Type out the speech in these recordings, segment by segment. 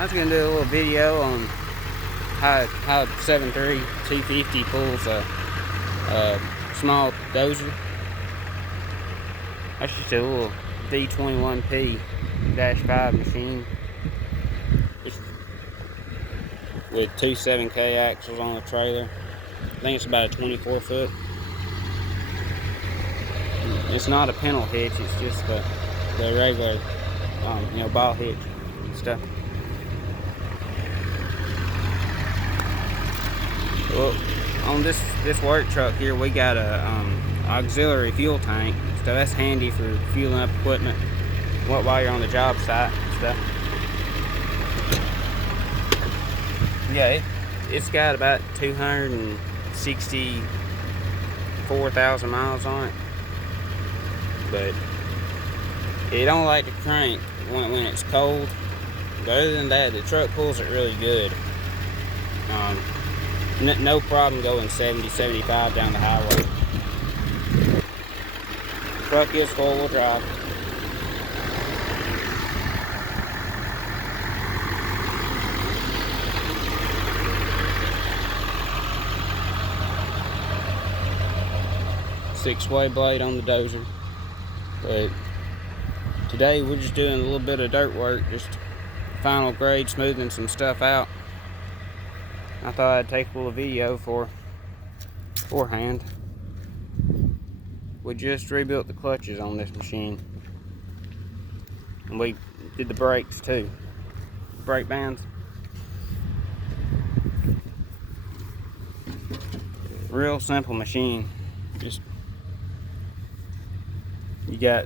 I was gonna do a little video on how 7.3 250 pulls a small dozer. That's just a little D21P-5 machine. It's with two 7K axles on the trailer. I think it's about a 24 foot. It's not a pintle hitch, it's just the regular ball hitch and stuff. Well, on this work truck here, we got a auxiliary fuel tank, so that's handy for fueling up equipment while you're on the job site and stuff. Yeah, it's got about 264,000 miles on it, but it don't like to crank when it's cold. But other than that, the truck pulls it really good. No problem going 70, 75 down the highway. The truck is four-wheel drive. Six-way blade on the dozer. But today we're just doing a little bit of dirt work, just final grade, smoothing some stuff out. I thought I'd take a little video beforehand. We just rebuilt the clutches on this machine, and we did the brakes too, brake bands. Real simple machine. Just you got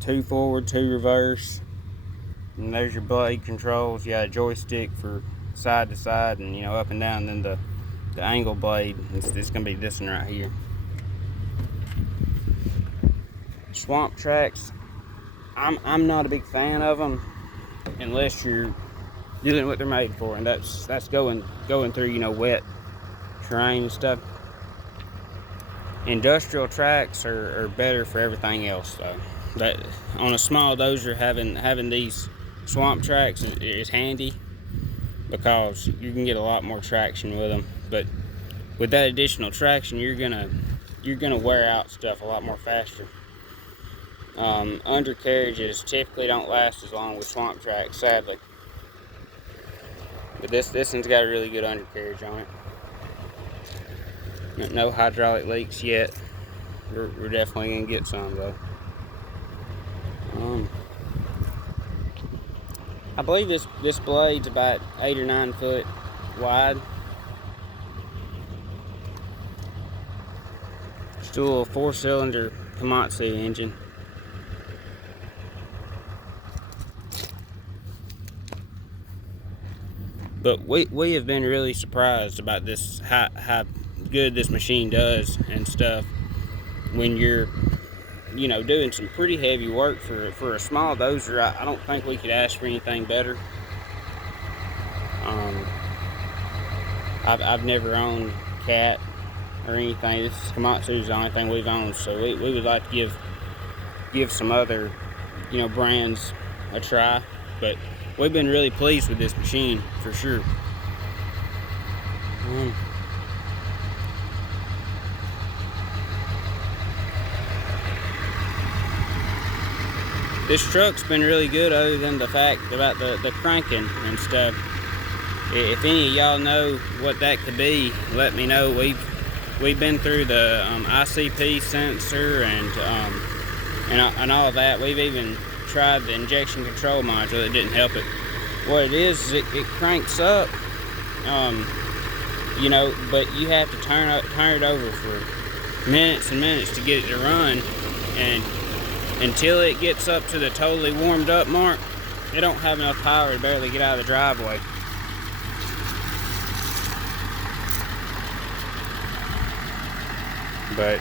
two forward, two reverse, and there's your blade controls. You got a joystick for side to side and up and down. Then the angle blade, it's gonna be this one right here. Swamp tracks, I'm not a big fan of them unless you're doing what they're made for, and that's going through wet terrain and stuff. Industrial tracks are better for everything else though. That on a small dozer, having these swamp tracks is handy, because you can get a lot more traction with them. But with that additional traction, you're gonna wear out stuff a lot more faster. Undercarriages typically don't last as long with swamp tracks, sadly. But this one's got a really good undercarriage on it. No hydraulic leaks yet. We're definitely gonna get some though. I believe this blade's about 8 or 9 foot wide. Still a 4-cylinder Komatsu engine. But we have been really surprised about this, how good this machine does and stuff when you're doing some pretty heavy work for a small dozer. I don't think we could ask for anything better. I've never owned Cat or anything. This is Komatsu's the only thing we've owned, so we would like to give some other brands a try. But we've been really pleased with this machine for sure. This truck's been really good, other than the fact about the cranking and stuff. If any of y'all know what that could be, let me know. We've been through the ICP sensor and all of that. We've even tried the injection control module. It didn't help it. What it is it cranks up, but you have to turn it over for minutes and minutes to get it to run, and until it gets up to the totally warmed up mark, it don't have enough power to barely get out of the driveway. But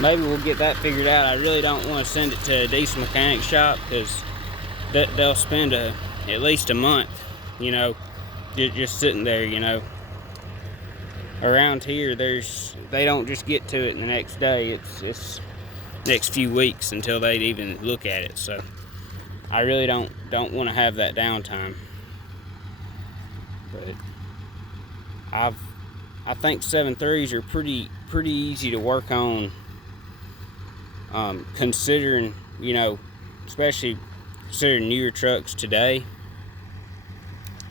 maybe we'll get that figured out. I really don't want to send it to a diesel mechanic shop, because they'll spend at least a month, just sitting there, Around here, they don't just get to it in the next day. It's next few weeks until they'd even look at it. So I really don't want to have that downtime. But I think 7.3s are pretty easy to work on, considering, you know, especially considering newer trucks today.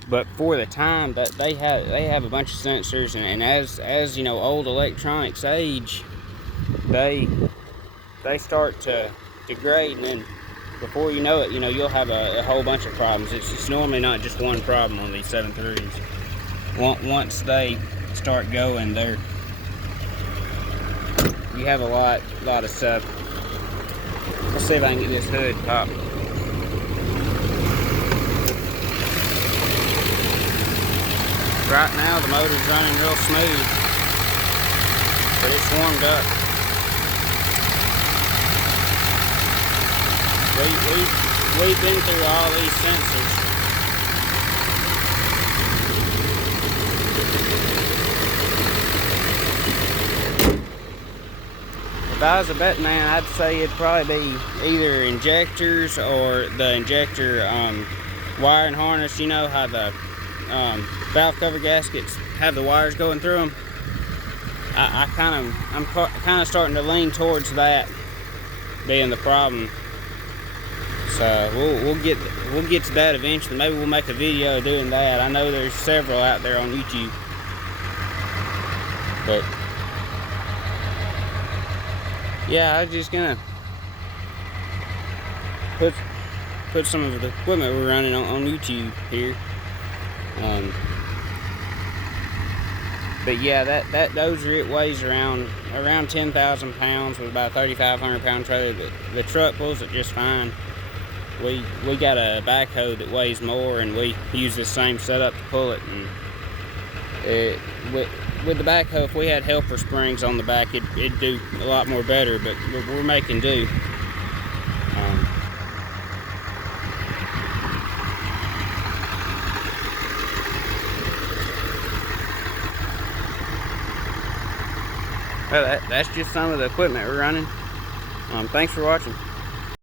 But for the time that they have a bunch of sensors, and as you know, old electronics age, they start to degrade, and then before you know it, you know, you'll have a whole bunch of problems. It's normally not just one problem on these 7.3s. Once they start going, you have a lot of stuff. Let's see if I can get this hood popped. Right now the motor's running real smooth, but it's warmed up. We've been through all these sensors. If I was a betting man, I'd say it'd probably be either injectors or the injector wiring harness. You know how the valve cover gaskets have the wires going through them. I'm kind of starting to lean towards that being the problem. So we'll get to that eventually. Maybe we'll make a video doing that. I know there's several out there on YouTube, but yeah, I was just gonna put some of the equipment we're running on YouTube here. But yeah, that dozer, it weighs around 10,000 pounds with about a 3,500 pound trailer. The truck pulls it just fine. We got a backhoe that weighs more, and we use the same setup to pull it. And with the backhoe, if we had helper springs on the back, it'd do a lot more better. But we're making do. Well, that's just some of the equipment we're running. Thanks for watching.